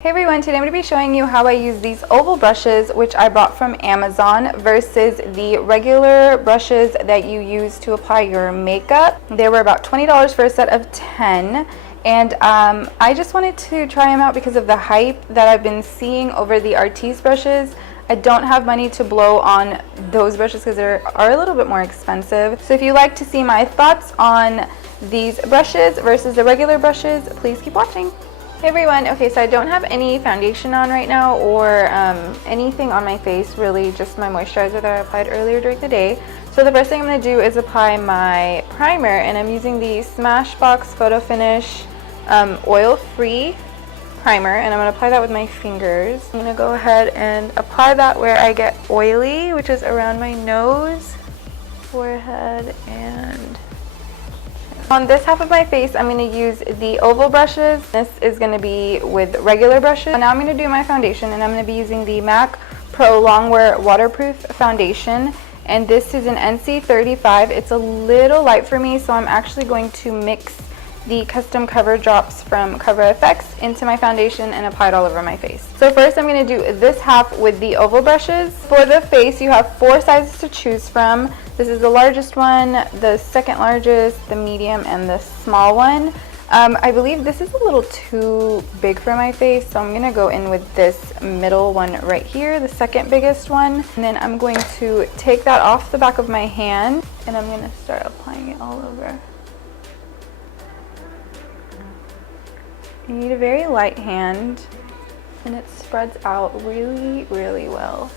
Hey everyone, today I'm going to be showing you how I use these oval brushes, which I bought from Amazon, versus the regular brushes that you use to apply your makeup. They were about $20 for a set of 10, and I just wanted to try them out because of the hype that I've been seeing over the Artis brushes. I don't have money to blow on those brushes because they are a little bit more expensive. So if you like to see my thoughts on these brushes versus the regular brushes, please keep watching. Hey everyone, okay, so I don't have any foundation on right now or anything on my face, really just my moisturizer that I applied earlier during the day. So the first thing I'm going to do is apply my primer, and I'm using the Smashbox Photo Finish oil-free primer, and I'm going to apply that with my fingers. I'm going to go ahead and apply that where I get oily, which is around my nose, forehead, and on this half of my face, I'm going to use the oval brushes. This is going to be with regular brushes. Now I'm going to do my foundation, and I'm going to be using the MAC Pro Longwear Waterproof Foundation. And this is an NC35. It's a little light for me, so I'm actually going to mix the custom cover drops from Cover FX into my foundation and apply it all over my face. So first I'm going to do this half with the oval brushes. For the face, you have 4 sizes to choose from. This is the largest one, the second largest, the medium, and the small one. I believe this is a little too big for my face, so I'm going to go in with this middle one right here, the second biggest one. And then I'm going to take that off the back of my hand, and I'm going to start applying it all over. You need a very light hand, and it spreads out really, really well.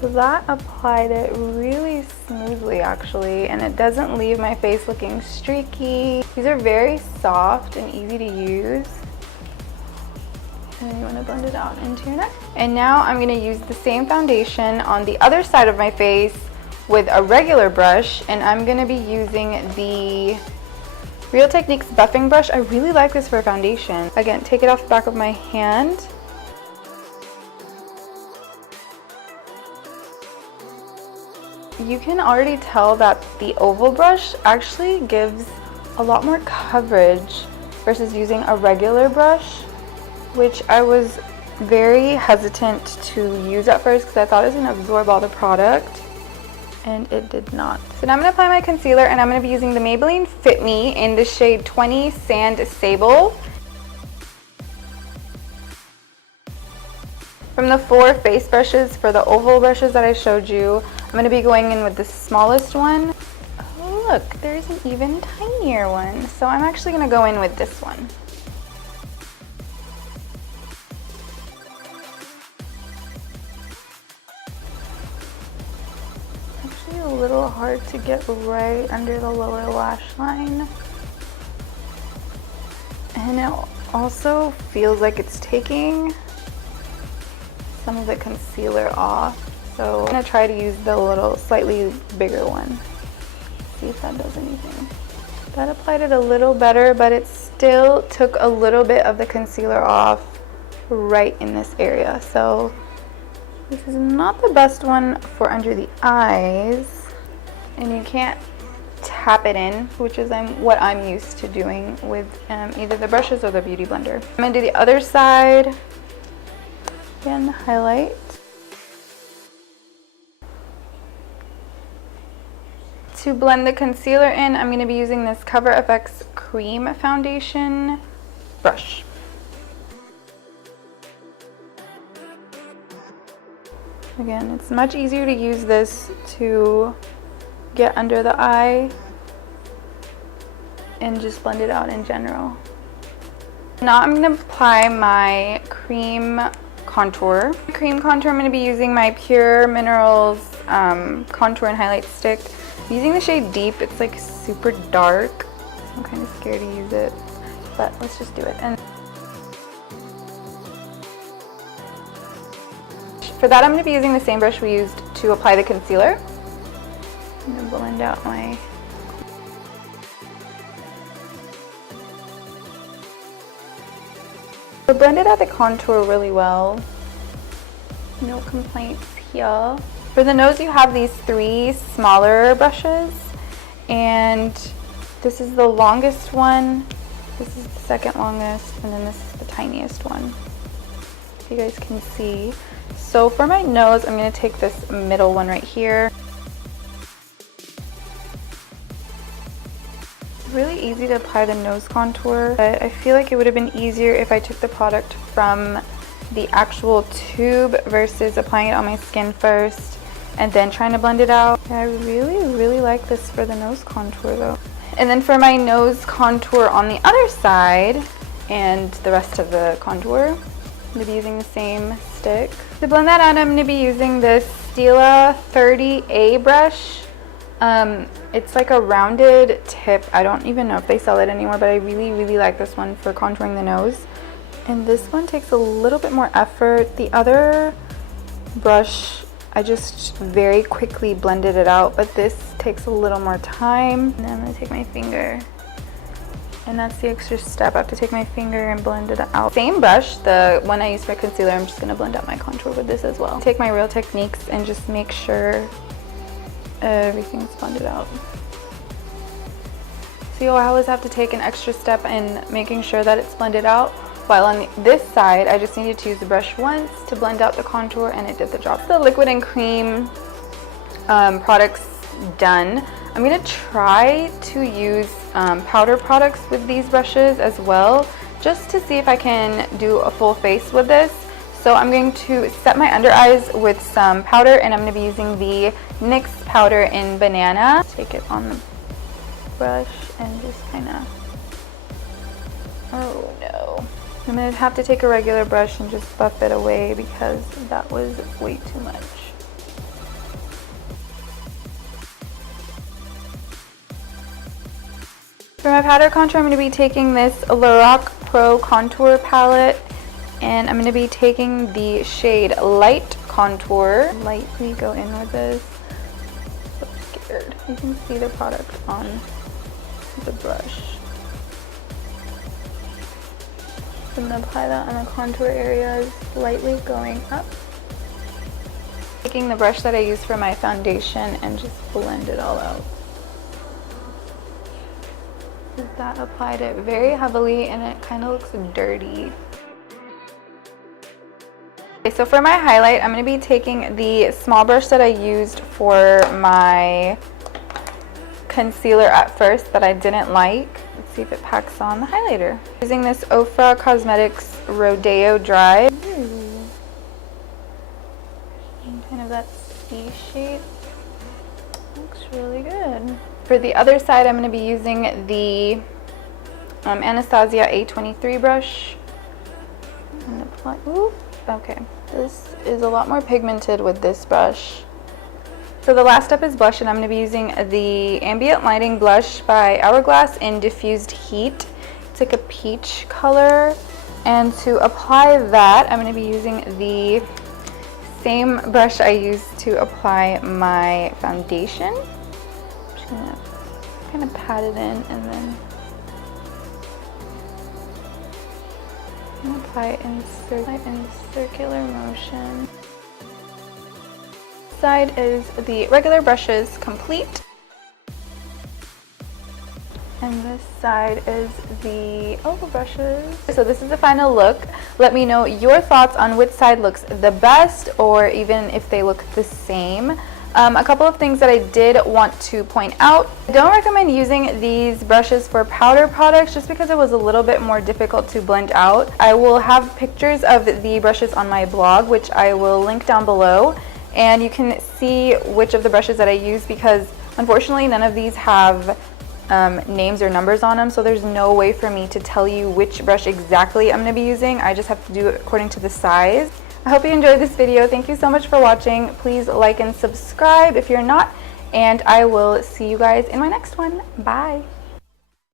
So that applied it really smoothly actually, and it doesn't leave my face looking streaky. These are very soft and easy to use. And then you want to blend it out into your neck. And now I'm going to use the same foundation on the other side of my face with a regular brush, and I'm going to be using the Real Techniques buffing brush. I really like this for foundation. Again, take it off the back of my hand. You can already tell that the oval brush actually gives a lot more coverage versus using a regular brush, which I was very hesitant to use at first because I thought it was going to absorb all the product, and it did not. So now I'm going to apply my concealer, and I'm going to be using the Maybelline Fit Me in the shade 20 Sand Sable. From the 4 face brushes for the oval brushes that I showed you, I'm going to be going in with the smallest one. Oh look, there's an even tinier one. So I'm actually going to go in with this one. Actually a little hard to get right under the lower lash line. And it also feels like it's taking some of the concealer off. So I'm gonna try to use the little slightly bigger one. See if that does anything. That applied it a little better, but it still took a little bit of the concealer off right in this area. So this is not the best one for under the eyes, and you can't tap it in, which is what I'm used to doing with either the brushes or the beauty blender. I'm gonna do the other side. Again, highlight. To blend the concealer in, I'm going to be using this Cover FX Cream Foundation brush. Again, it's much easier to use this to get under the eye and just blend it out in general. Now I'm going to apply my cream contour. Cream contour, I'm going to be using my Pure Minerals contour and highlight stick. I'm using the shade Deep. It's like super dark, so I'm kind of scared to use it, but let's just do it. And for that, I'm going to be using the same brush we used to apply the concealer. I'm going to blend out my So blended out the contour really well. No complaints here. For the nose, you have these 3 smaller brushes, and this is the longest one, This is the second longest, and then this is the tiniest one. If you guys can see. So for my nose, I'm going to take this middle one right here. It's really easy to apply the nose contour, but I feel like it would have been easier if I took the product from the actual tube versus applying it on my skin first and then trying to blend it out. I really like this for the nose contour though. And then for my nose contour on the other side and the rest of the contour, I'm going to be using the same stick. To blend that out, I'm going to be using this Stila A30 brush. It's like a rounded tip. I don't even know if they sell it anymore, but I really like this one for contouring the nose. And this one takes a little bit more effort. The other brush, I just very quickly blended it out, but this takes a little more time. And then I'm going to take my finger, and that's the extra step. I have to take my finger and blend it out. Same brush, the one I used for concealer, I'm just going to blend out my contour with this as well. Take my Real Techniques and just make sure everything's blended out. So you always have to take an extra step in making sure that it's blended out. While on this side, I just needed to use the brush once to blend out the contour, and it did the job. The liquid and cream products done. I'm going to try to use powder products with these brushes as well, just to see if I can do a full face with this. So I'm going to set my under eyes with some powder, and I'm going to be using the NYX powder in Banana. Take it on the brush and just kind of, oh no. I'm going to have to take a regular brush and just buff it away because that was way too much. For my powder contour, I'm going to be taking this Lorac Pro Contour Palette, and I'm going to be taking the shade Light Contour. Lightly go in with this. So scared. You can see the product on the brush. I'm going to apply that on the contour areas, lightly going up. Taking the brush that I use for my foundation and just blend it all out. That applied it very heavily and it kind of looks dirty. Okay, so for my highlight, I'm going to be taking the small brush that I used for my concealer at first that I didn't like. Let's see if it packs on the highlighter. Using this Ofra Cosmetics Rodeo Dry. And kind of that C shape. Looks really good. For the other side, I'm going to be using the Anastasia A23 brush. And apply, ooh, okay. This is a lot more pigmented with this brush. So the last step is blush, and I'm going to be using the Ambient Lighting Blush by Hourglass in Diffused Heat. It's like a peach color. And to apply that, I'm going to be using the same brush I used to apply my foundation. I'm just going to kind of pat it in and then I'm going to apply it in circular motion. Side is the regular brushes complete, and this side is the oval brushes. So this is the final look. Let me know your thoughts on which side looks the best, or even if they look the same. A couple of things that I did want to point out. I don't recommend using these brushes for powder products just because it was a little bit more difficult to blend out. I will have pictures of the brushes on my blog, which I will link down below. And you can see which of the brushes that I use because unfortunately none of these have names or numbers on them, so there's no way for me to tell you which brush exactly I'm going to be using. I just have to do it according to the size. I hope you enjoyed this video. Thank you so much for watching. Please like and subscribe if you're not, and I will see you guys in my next one. Bye!